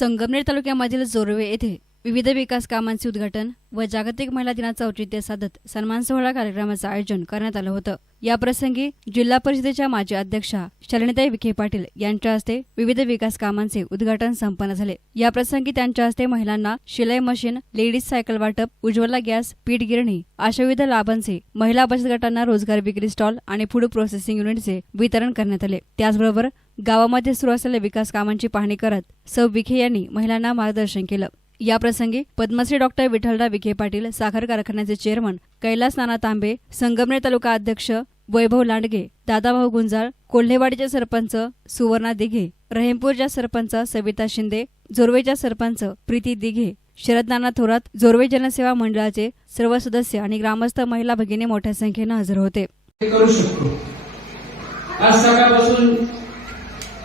संगमनेर तालुक्यामधील जोरवे येथे विविध विकास कामांचे उद्घाटन व जागतिक महिला दिनाचं औचित्य साधत सन्मान सोहळा कार्यक्रमाचं आयोजन करण्यात आलं होतं. याप्रसंगी जिल्हा परिषदेच्या माजी अध्यक्षा शरणीताई विखे पाटील यांच्या हस्ते विविध विकास कामांचे उद्घाटन संपन्न झाले. याप्रसंगी त्यांच्या हस्ते महिलांना शिलाई मशीन लेडीज सायकल वाटप उज्ज्वला गॅस पीठ गिरणी अशा विविध लाभांचे महिला बचत गटांना रोजगार विक्री स्टॉल आणि फूड प्रोसेसिंग युनिटचे वितरण करण्यात आले. त्याचबरोबर गावामध्ये सुरू असलेल्या विकास कामांची पाहणी करत सौ विखे यांनी महिलांना मार्गदर्शन केलं. याप्रसंगी पद्मश्री डॉक्टर विठ्ठलराव विखे पाटील साखर कारखान्याचे चेअरमन कैलास नाना तांबे संगमनेर तालुका अध्यक्ष वैभव लांडगे दादाभाऊ गुंजाळ कोल्हेवाडीचे सरपंच सुवर्णा दिघे रहीमपूरच्या सरपंच सविता शिंदे जोरवेच्या सरपंच प्रीती दिघे शरदनाना थोरात जोरवे जनसेवा मंडळाचे सर्व सदस्य आणि ग्रामस्थ महिला भगिनी मोठ्या संख्येनं हजर होते. करू शकतो. आज सकाळपासून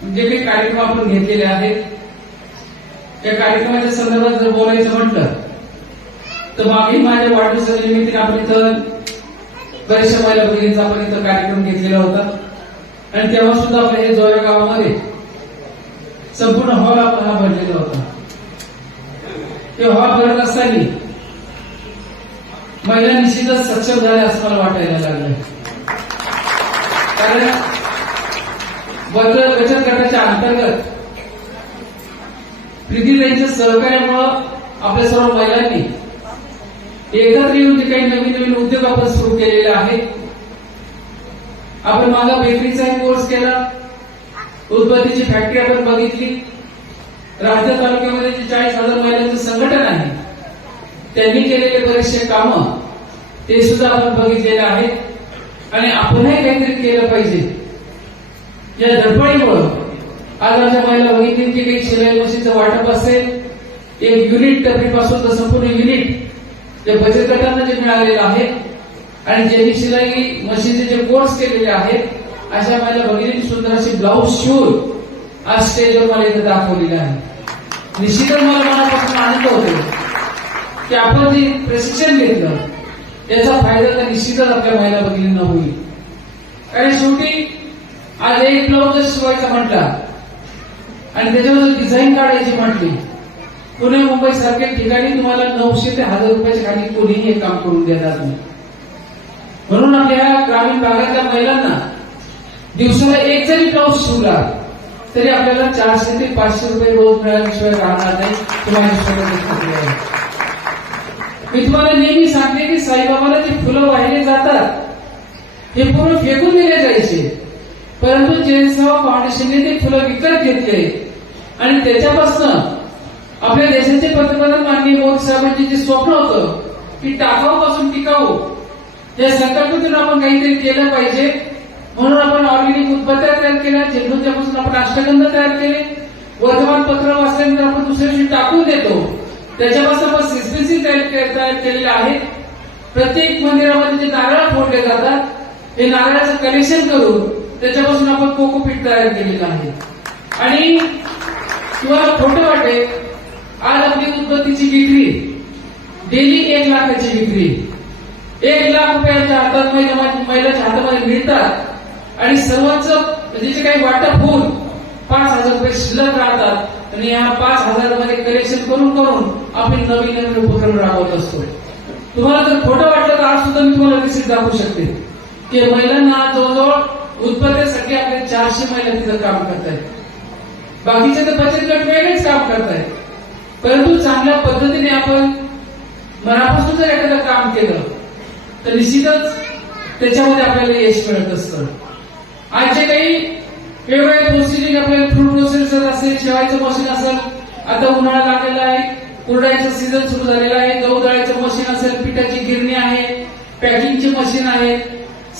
जे काही कार्यक्रम आपण घेतलेले आहेत त्या कार्यक्रमाच्या संदर्भात जर बोलायचं म्हटलं तर मागे माझ्या वाढदिवसाच्या निमित्ताने आपण इथं बऱ्याचशा महिला भगिनींचा आपण इथं कार्यक्रम घेतलेला होता. आणि तेव्हा सुद्धा आपल्या हे जोया गावामध्ये संपूर्ण हॉल आपण हा भरलेला होता. ते हॉल भरत असताना महिला निश्चितच सक्षम झाल्या असं मला वाटायला लागलं. कारण बदल त्यांच्या सहकार्यामुळं आपल्या सर्व महिलांनी एकत्र येऊन जे काही नवीन नवीन उद्योग आपण सुरू केलेले आहेत. आपण मागा बेकरीचा एक कोर्स केला. उत्पत्तीची फॅक्टरी आपण बघितली. राजधान तालुक्यामध्ये जे चाळीस हजार महिलांचं संघटन आहे त्यांनी केलेले बरेचसे कामं ते सुद्धा आपण बघितलेले आहेत. आणि आपणही काहीतरी केलं पाहिजे. या धडपडीमुळं आज आमच्या महिला बघितली की काही शिलाई मशीनचं वाटप असेल एक युनिट टपरीपासून तर संपूर्ण युनिट जे बचत गटांना जे मिळालेलं आहे आणि ज्यांनी शिलाई मशीनचे जे कोर्स केलेले आहेत अशा महिला भगिनी सुंदर अशी ब्लाऊज शिवून आज स्टेजवर मला इथं दाखवलेली आहे. निश्चितच मला मनापासून आनंद होतो की आपण जे प्रशिक्षण घेतलं याचा फायदा तर निश्चितच आपल्या महिला भगिनींना होईल. कारण शेवटी आज एक ब्लाऊज शिवायचा म्हटला आणि त्याच्यावर डिझाईन काढायची म्हटली. पुणे मुंबई सारख्या ठिकाणी तुम्हाला नऊशे ते हजार रुपयाच्या खाली कोणीही हे काम करून देणार नाही. म्हणून आपल्या ग्रामीण भागातल्या महिलांना दिवसाला एक जरी ब्लाऊज शिवला तरी आपल्याला चारशे ते पाचशे रुपये रोज मिळाल्याशिवाय राहणार नाही तुम्हाला मी तुम्हाला नेहमी सांगते की साईबाबाला जे फुलं वाहिले जातात हे पूर्ण फेकून दिले जायचे. परंतु जैनसेवा फाउंडेशनने ते फुलं विकत घेतले. आणि त्याच्यापासून आपल्या देशाचे पंतप्रधान माननीय मोदी साहेबांचे जे स्वप्न होतं की टाकाऊ पासून टिकाऊ या संकल्पनेतून आपण काहीतरी केलं पाहिजे. म्हणून आपण ऑर्गेनिक उत्पत्त्या तयार केल्या झेंडूच्यापासून आपण अष्टगंध तयार केले. वर्तमानपत्र वाचल्यानंतर आपण दुसऱ्या दिवशी टाकून देतो. त्याच्यापासून आपण सीसीसी तयार केलेले तयार आहेत प्रत्येक मंदिरामध्ये जे नारळ फोडले जातात हे नारळाचं कलेक्शन करून त्याच्यापासून आपण कोकोपीठ तयार केलेलं आहे. आणि तुम्हाला खोटं वाटेल. आज आपली उत्पत्तीची विक्री. डेली एक लाखाची विक्री. एक लाख रुपयाच्या हातात महिला महिलाच्या हातामध्ये मिळतात. आणि सर्वांच म्हणजे जे काही वाटप होऊन पाच हजार रुपये शिल्लक राहतात. आणि या पाच हजारमध्ये कलेक्शन करून करून आपण नवीन नवीन उपक्रम राबवत असतो. तुम्हाला जर खोटं वाटलं तर आज सुद्धा मी तुम्हाला रिसिप्ट दाखवू शकते. की महिलांना जवळजवळ उत्पत्तीसाठी आपले चारशे महिला तिथं काम करतायत. बाकीचे तर बचत गट वेगळेच काम करतायत परंतु चांगल्या पद्धतीने आपण मनापासून जर एखादं काम केलं तर निश्चितच त्याच्यामध्ये आपल्याला यश मिळत असतं. आज जे काही वेगवेगळ्या प्रोसिजिंग आपल्याला फ्रूट प्रोसेसर असेल शेवायचं मशीन असेल आता उन्हाळा लागलेला आहे कुरडायचा सीझन सुरू झालेला आहे गहू दळायचं मशीन असेल पिठाची गिरणी आहे पॅकिंगची मशीन आहे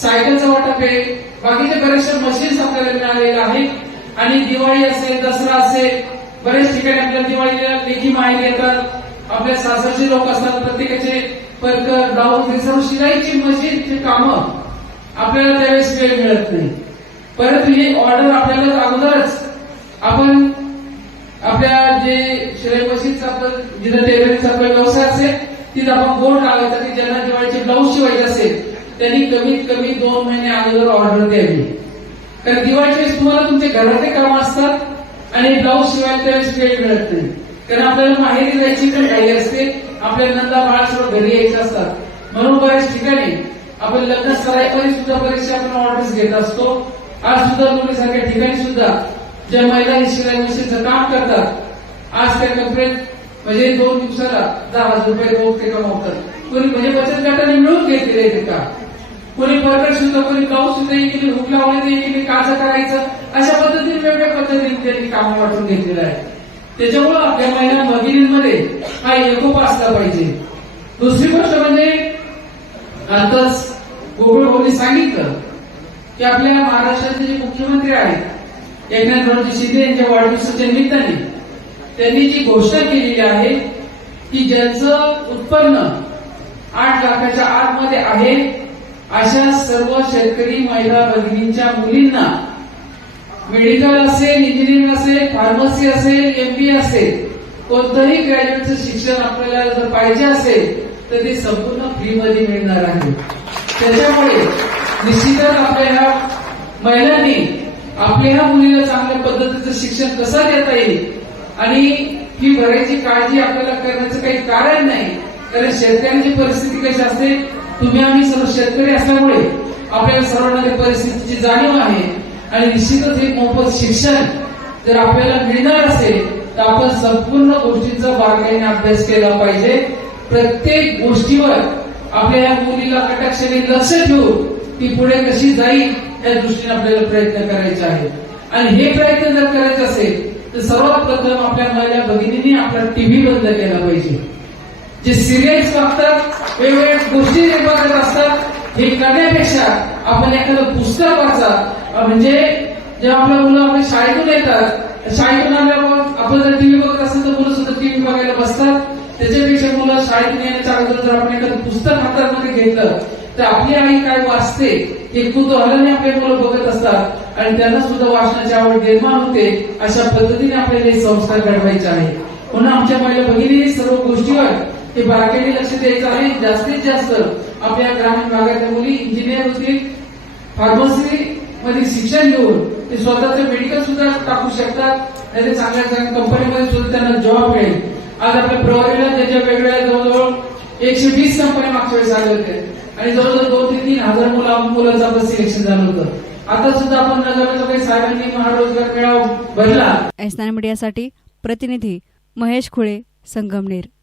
सायकलचं वाटप आहे बाकीचे बऱ्याचशा मशीन्स आपल्याला मिळालेले आहेत. आणि दिवाळी असेल दसरा असेल बरेच ठिकाणी आपल्या दिवाळीला लेखी माहेर येतात. आपल्या सासरचे लोक असतात प्रत्येकाचे परकर ब्लाऊज हे शिलाईची मशीनची कामं आपल्याला त्यावेळेस वेळ मिळत नाही. परंतु ही ऑर्डर आपल्याला अगोदरच आपण आपल्या जे शिलाई मशीनचा आपलं जिथं टेलरिंगचा आपला व्यवसाय असेल तिथं आपण बोर्ड लावायचा की ज्यांना दिवाळीचे ब्लाऊज शिवायचे असेल त्यांनी कमीत कमी दोन महिने अगोदर ऑर्डर द्यावी. कारण दिवाळीच्या वेळेस तुम्हाला तुमचे घरातले काम असतात आणि ब्लाऊज शिवाय त्यावेळेस वेळ मिळत नाही. कारण आपल्याला माहेरी जायची पण काही असते. आपल्या नंदा बाळ सर्व घरी यायचे असतात. म्हणून बऱ्याच ठिकाणी आपण लग्न सराईमध्ये सुद्धा बरेचसे आपण ऑर्डर्स घेत असतो. आज सुद्धा मुलीसारख्या ठिकाणी सुद्धा ज्या महिला हे शिलाई मशीनचं काम करतात आज त्या कंपनीत म्हणजे दोन दिवसाला दहा हजार रुपये रोख ते कमावतात. कोणी म्हणजे बचत गटाने मिळून घेतलेले आहे ते काम कोणी परकर सुद्धा कोणी ब्लाऊज सुद्धा एकीने हुक लावले एकीने काज करायचं अशा पद्धतीने वेगवेगळ्या पद्धतीने त्यांनी काम वाटून घेतलेलं आहे त्याच्यामुळे आपल्या महिला भगिनींमध्ये हा एकोप असला पाहिजे. दुसरी गोष्ट म्हणजे आताच गोकुळ भाऊनी सांगितलं की आपल्या महाराष्ट्राचे जे मुख्यमंत्री आहेत एकनाथरावजी शिंदे यांच्या वाढदिवसाच्या निमित्ताने त्यांनी जी घोषणा केलेली आहे की ज्यांचं उत्पन्न आठ लाखाच्या आतमध्ये आहे अशा सर्व शेतकरी महिला भगिनींच्या मुलींना मेडिकल असेल इंजिनिअरिंग असेल फार्मसी असेल एमबी असेल कोणतंही ग्रॅज्युएटचं शिक्षण आपल्याला जर पाहिजे असेल तर ते संपूर्ण फ्रीमध्ये मिळणार आहे. त्याच्यामुळे निश्चितच आपल्या ह्या महिलांनी आपल्या ह्या मुलीला चांगल्या पद्धतीचं शिक्षण कसं देता येईल? आणि ही भरायची काळजी आपल्याला करण्याचं काही कारण नाही. कारण शेतकऱ्यांची परिस्थिती कशी असते? तुम्ही आम्ही सर्व शेतकरी असल्यामुळे आपल्याला सर्वांना परिस्थितीची जाणीव आहे. आणि निश्चितच हे मोफत शिक्षण जर आपल्याला मिळणार असेल तर आपण संपूर्ण गोष्टींचा बारकाईने अभ्यास केला पाहिजे. प्रत्येक गोष्टीवर आपल्या या मुलीला कटाक्षाने लक्ष ठेवून ती पुढे कशी जाईल या दृष्टीने आपल्याला प्रयत्न करायचे आहे आणि हे प्रयत्न जर करायचे असेल तर सर्वात प्रथम आपल्या महिला भगिनींनी आपला टीव्ही बंद केला पाहिजे. जे सिरियल्स बघतात वेगवेगळ्या गोष्टी जे बघत असतात हे करण्यापेक्षा आपण एखादं पुस्तक वाचा. म्हणजे जेव्हा आपल्या मुलं आपल्या शाळेतून येतात शाळेतून आल्यावर आपण जर टीव्ही बघत असेल तर मुलं सुद्धा टीव्ही बघायला बसतात. त्याच्यापेक्षा मुलं शाळेतून येण्याच्या अगोदर जर आपण एखादं पुस्तक हातामध्ये घेतलं तर आपली आई काय वाचते हे कुतूहलाने आपले मुलं बघत असतात आणि त्यांना सुद्धा वाचनाची आवड निर्माण होते अशा पद्धतीने आपल्याला हे संस्कार घडवायचे आहे म्हणून आमच्या महिला भगिनी सर्व गोष्टीवर हे बारकाईने लक्ष द्यायचं आहे. जास्तीत जास्त आपल्या ग्रामीण भागातल्या मुली इंजिनियर होतील फार्मसी मध्ये शिक्षण घेऊन ते स्वतःचं मेडिकल सुद्धा टाकू शकतात. नाही चांगल्या चांगल्या कंपनीमध्ये सुद्धा त्यांना जॉब मिळेल. आज आपल्या प्रवारीला त्याच्या वेगवेगळ्या जवळजवळ एकशे वीस कंपन्या मागच्या वेळेस आले होते. आणि जवळजवळ दोन ते तीन हजार मुलं मुलांचं आपलं सिलेक्शन झालं होतं. आता सुद्धा आपण नगरच्या काही साहेबांनी महारोजगार मेळावा भरला. एसनान मीडियासाठी प्रतिनिधी महेश खुळे संगमनेर.